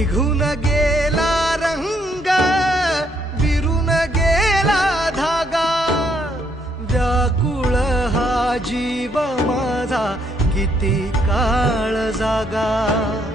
निघून गेला रंग, विरून गेला धागा, व्याकुळ हा जीव माझा किती काळ जागा.